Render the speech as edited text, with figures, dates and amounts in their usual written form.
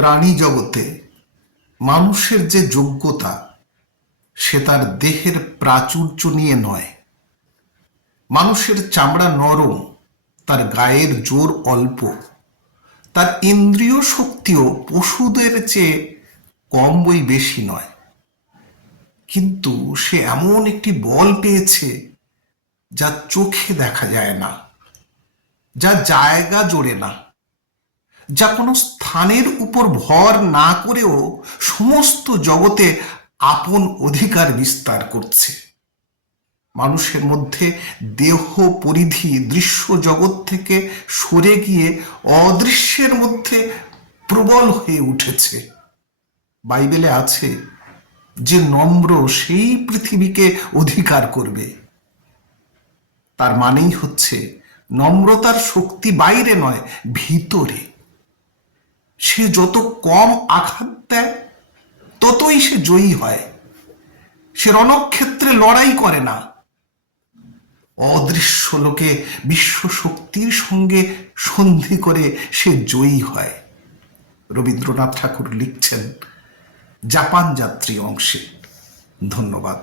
প্রাণী জগতে মানুষের যে যোগ্যতা সে তার দেহের প্রাচুর্য নিয়ে নয়। মানুষের চামড়া নরম, তার গায়ের জোর অল্প, তার ইন্দ্রিয় শক্তিও পশুদের চেয়ে কম বই বেশি নয়। কিন্তু সে এমন একটি বল পেয়েছে যা চোখে দেখা যায় না, যা জায়গা জোড়ে না, যা কোনো স্থানের উপর ভর না করেও সমস্ত জগতে আপন অধিকার বিস্তার করছে। মানুষের মধ্যে দেহ পরিধি দৃশ্য জগৎ থেকে সরে গিয়ে অদৃশ্যের মধ্যে প্রবল হয়ে উঠেছে। বাইবেলে আছে যে নম্র সেই পৃথিবীকে অধিকার করবে। তার মানেই হচ্ছে নম্রতার শক্তি বাইরে নয়, ভিতরে। সে যত কম আঘাত দেয় ততই সে জয়ী হয়। সে রণক্ষেত্রে লড়াই করে না, অদৃশ্য লোকে বিশ্ব শক্তির সঙ্গে সন্ধি করে সে জয়ী হয়। রবীন্দ্রনাথ ঠাকুর লিখছেন জাপান যাত্রী অংশে। ধন্যবাদ।